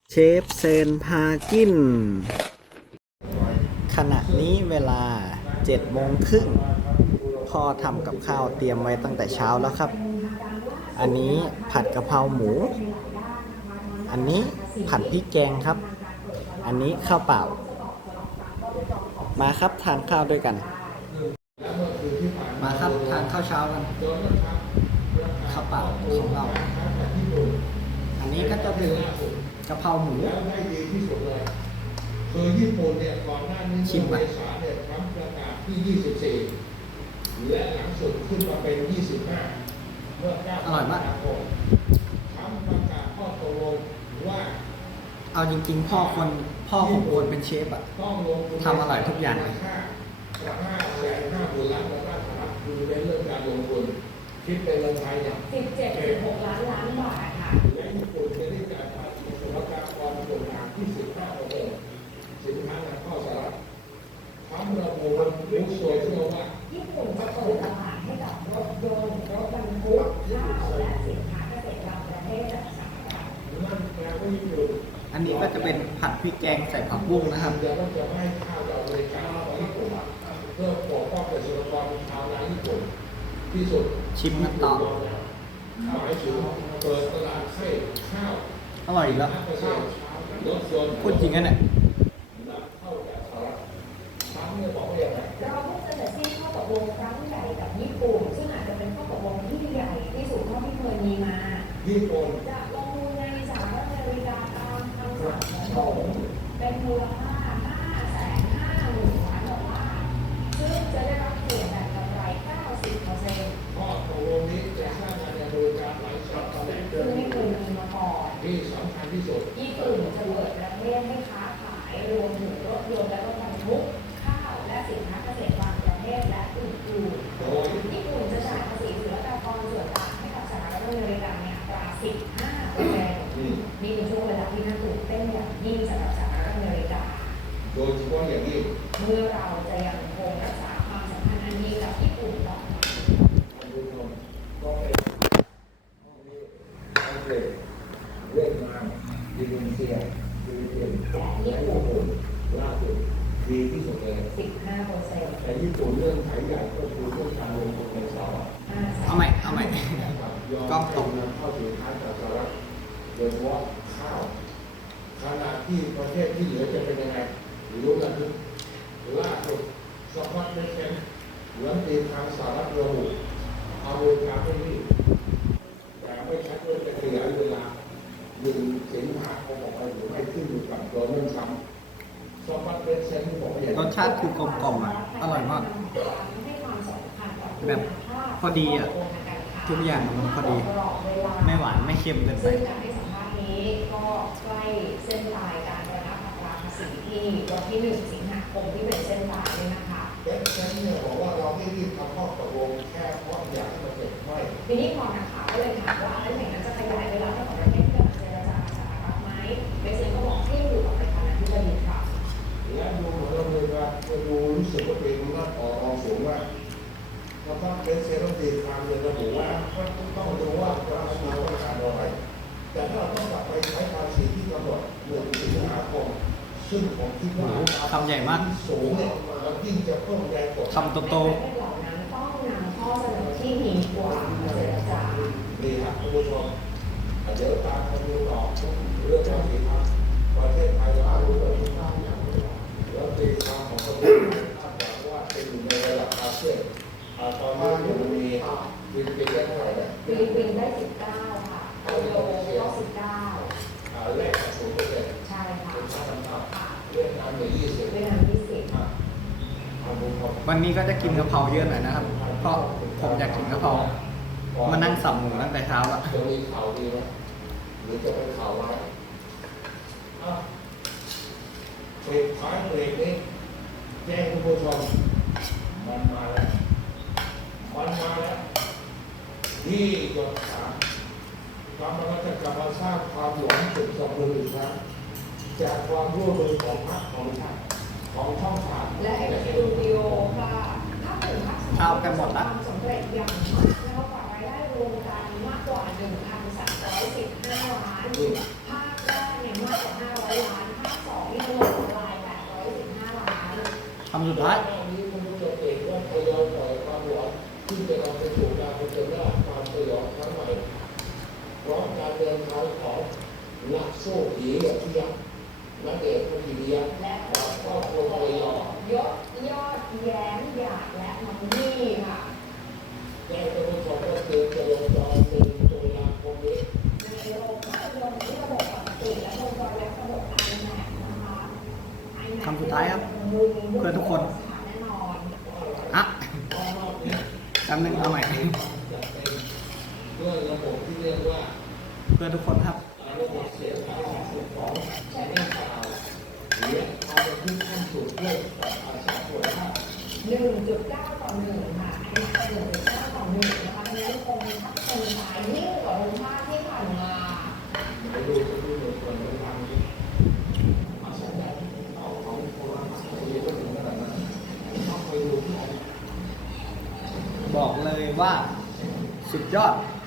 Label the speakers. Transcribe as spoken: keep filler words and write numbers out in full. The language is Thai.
Speaker 1: เชฟเซนพากินขณะนี้เวลาเจ็ดโมงครึ่งพ่อทำกับข้าวเตรียมไว้ตั้งแต่เช้าแล้วครับ อันนี้ผัดกะเพราหมู อันนี้ผัดพริกแกงครับ อันนี้ข้าวเปล่ามาครับทานข้าวด้วยกันมาครับทานข้าวเช้ากันข้าวเปล่าของเราอันนี้ก็จะเป็นกะเพราหมู
Speaker 2: คือญี่ปุ่นเนี่ยก่อนหน้านี้
Speaker 1: ชิมไป
Speaker 2: เนี่ยทรัมป์ประกาศที่ยี่สิบสี่และหลังสุดขึ้นมาเป็นยี่สิบห้าเมื่อเก้ากรกฎาคมทรัมป์ประกาศข้อตกลงว่า
Speaker 1: เอาจริงๆพ่อคนพ่อของคนเป็นเชฟอะทำอร่อยทุกอย่างเลย
Speaker 2: ห้าแสนห้าหมื่นล้านดอลลาร์สหรัฐคือในเรื่องการลงทุนคิดเป็นเงินไทยเนี่ย
Speaker 3: สิบเจ็ดจุดหกล้านล้านบาทค่ะ
Speaker 2: และญี่ปุ่นจะได้จ่ายภาษีศุลกากรส่วนต่างที่สิบห้าเปอร์เซ็นต์สินค้านำเข้าสหรัฐทำระบุรู้โซเชียลว่า
Speaker 3: ญี่ปุ่นจะเปิดตลาดให้กับรถยนต์รถบรรทุกข้าวและสินค้าเกษตรบางประเภทจากสหรัฐ
Speaker 2: นั่นแปลว่าญี่ปุ่น
Speaker 1: อันนี้ก็จะเป็นผัดพริกแกงใส่ผักบุ้งนะครับ
Speaker 2: จะต้องจะไม่ข้าวจากอเมริกาของญี่ปุ่นเพื่อปกป้องเกษตรกรชาวนาญี่ปุ่นที่สุด
Speaker 1: ชิมกันต่อ
Speaker 2: หมายถึงเปิดตลาดให้ข้าว
Speaker 1: อร่อยอีกแล้วพูดจริงกันเนี่ย
Speaker 3: เราเพิ่งเสนอที่ข้อตกลงครั้งใหญ่กับญี่ปุ่นซึ่งอาจจะเป็นข้อตกลงที่ใหญ่ที่สุดเท่าที่เคยมีมา
Speaker 2: ญี่ปุ่น
Speaker 3: จะลงทุนในสหรัฐอเมริกาตามคำสั่งของผมเป็นมูลค่า ห้าแสนห้าหมื่น ล้านดอลลาร์ซึ่งจะได้รับเกียรติแบ่งกำไร เก้าสิบเปอร์เซ็นต์
Speaker 2: ข้อตกลงนี้จะสร้างงานในอเมริกาหลายสาขา
Speaker 3: ซึ่งไม่เคยมีมาก่อน
Speaker 2: ที่สำคัญที่สุด
Speaker 3: ญี่ปุ่นจะเปิดประเทศให้ค้าขายรวมถึงรถยนต์และรถบรรทุกข้าวและสินค้าเกษตรบางประเภทและอื่นๆญี่ปุ่นจะจ่ายภาษีศุลกากรส่วนต่างให้กับสหรัฐอเมริกาในอัตรา สิบห้าเปอร์เซ็นต์ นี่เป็นช่วงเวลาที่น่าตื่นเต้นอย่างยิ่งสำหรับสหรัฐอเมริกา
Speaker 2: โดยเฉพาะอย่างยิ่ง
Speaker 3: เมื่อเราจะยังคงรักษาความสัมพันธ์อันดีกับญี่ปุ่นต่อไป
Speaker 2: ก็เป็นอังกฤษเวียดนามอินโดนีเซียฟิลิปปินส์และญี่ปุ่นล่าสุดดีที่สุดเลย
Speaker 3: สิบห้าเปอร์เซ็นต์
Speaker 2: แต่ญี่ปุ่นเรื่องขายใหญ่ก็คือเรื่องการลงทุนในสหรัฐ
Speaker 1: เอาใหม่เอาใหม่
Speaker 2: ก็ตกนำเข้าสินค้าจากสหรัฐโดยเฉพาะข้าวขณะที่ประเทศที่เหลือจะเป็นยังไงรู้กันทุกล่าสุดสกอตเทเชนเหมือนตีทางสหรัฐระบุอเมริกาไม่รีบแต่ไม่ชัดว่าจะขยายเวลาดึงสินค้าออกไปหรือไม่ขึ้นอยู่กับโดนัลด์ทรัมป์สกอตเทเชนบอกว่าอย่าง
Speaker 1: รสชาติคือกลมกล่อมอ่ะอร่อยมากแบบพอดีอ่ะทุกอย่างมันพอดีไม่หวานไม่เค็มเกินไป
Speaker 3: ซึ่งการให้สัมภาษณ์นี้ก็ใกล้เส้นตายการระงับอัตราภาษีที่วันที่หนึ่งสิงหาคมที่เป็นเส้นตายด้วยนะคะ
Speaker 2: เอสเซนเนี่ยบอกว่าเราไม่รีบทำข้อตกลงแค่เพราะอยากให้มันเสร็จไม่
Speaker 3: ทีนี้พอนักข่าวก็เลยถามว่าแล้วอย่างนั้นจะขยายเวลาให้กับประเทศที่กำลังเจรจากับสหรัฐไหมเอสเซนก็บอกให้อยู่กับประธานาธิบดีค่ะ
Speaker 2: และดูเหมือนเราเลยว่าจะดูรู้สึกว่าเป็นนักต่อรองสูงมากเราต้องเป็นเซรั่มตีความเลยระบุว่าต้องดูว่าเราต้องการอะไรแต่ถ้าเราต้องกลับไปใช้ภาษีที่กำหนดเดือนสิงหาคมซึ่งผมคิดว่า
Speaker 1: คำใหญ่มาก
Speaker 2: สูงเนี่ยเรายิ่งจะเพิ่มแรงกด
Speaker 1: คำโตๆ
Speaker 3: เหล่านั้นต้องนำข้อเสนอที่มีกว่าเจรจา
Speaker 2: ดีครับคุณผู้ชมเดี๋ยวตามกันดูต่อเรื่องภาษีครับประเทศไทยเรารู้ว่าแล้วตีความของประเทศคาดหวังว่าจะอยู่ในระดับอาเซียนตอนนี้มันมีฟิลิปปินส์ได้เท่าไหร่เนี่ย
Speaker 3: ฟิลิปปินส์ได้สิบเก้าค่ะโตโยก็สิบเก้า
Speaker 2: แรกศูนย์เปอร์เซ็นต์
Speaker 3: ใช่ค่ะ
Speaker 2: เป็นค่าน้ำมันเวียดนามเนี่ยยี่สิบ
Speaker 3: เวียดนามยี่สิบ
Speaker 1: วันนี้ก็จะกินกะเพราเยอะหน่อยนะครับเพราะผมอยากกินกะเพรามานั่งสับหมูตั้งแต่เช้าละ
Speaker 2: จะมีข่าวดีไหมหรือจะเป็นข่าวร้ายเบรกท้ายเบรกนี้แจ้งคุณผู้ชมมันมาแล้วมันมาแล้วที่หยดสามกำลังจะกลับมาสร้างความหวังสุดสมบูรณ์อีกครั้งจากความร่วมมือของพรรคของชาติของช่องสาม
Speaker 3: และเอ็กซ์ตูดิโอค่ะถ้าถึงพรรค
Speaker 1: ข้าวกันหมดละ
Speaker 3: สำเร็จอย่างมากแล้วกว่ารายได้รวมกันมากกว่า หนึ่งพันสามร้อยสิบห้า ล้านภาคแรกเนี่ยมากกว่าห้า
Speaker 1: ำสุดท้าย
Speaker 2: หน้านี้คุณผู้ชมเห็นว่าทยอยปล่อยความหลอนที่จะนำไปสู่การเผชิญหน้าความสยองครั้งใหม่เพราะการเดินทางของนักสู้ผีอย่างที่ยักษ์นักเดชน์พระกิริยะ
Speaker 3: และ
Speaker 2: กับครอบครัวภรรยาย
Speaker 3: ศยอดแย้มหยาดและมังนี่ค่ะ
Speaker 2: ได้ท่านผู้ชมว่าเตรียมจะลงจอหนึ่งตุลาคมนี้
Speaker 3: ในโรงภาพยนตร์ที่ระบบปกติและวงจรและระบบ iMac นะคะ iMac
Speaker 1: คำสุดท้ายครับเพื่อทุกคน
Speaker 3: แน่นอน
Speaker 1: อ่ะแป๊บนึงเอาใหม่
Speaker 2: จะเป็นด้วยระบบที่เรียกว่า
Speaker 1: เพื่อทุกคนครับ
Speaker 2: ระบบเสียงการส่งของแชนแนลข่าวหรือความบันทึกขั้นสูงด้วยกับอาสาส่วนภาพ
Speaker 3: หนึ่งจุดเก้าต่อหนึ่งค่ะอันนี้เป็นหนึ่งจุดเก้าต่อหนึ่งนะคะอันนี้คงทับเป็นสายนิ่งกว่าโรงภาพที่ผ่านมา
Speaker 2: ไปดูไปดูในส่วนของทางนี้มาสองแบบเอาของโคราชไปดูก็ถึงขนาดนั้นต้องไปดูที่ไหน
Speaker 1: บอกเลยว่าสุดยอด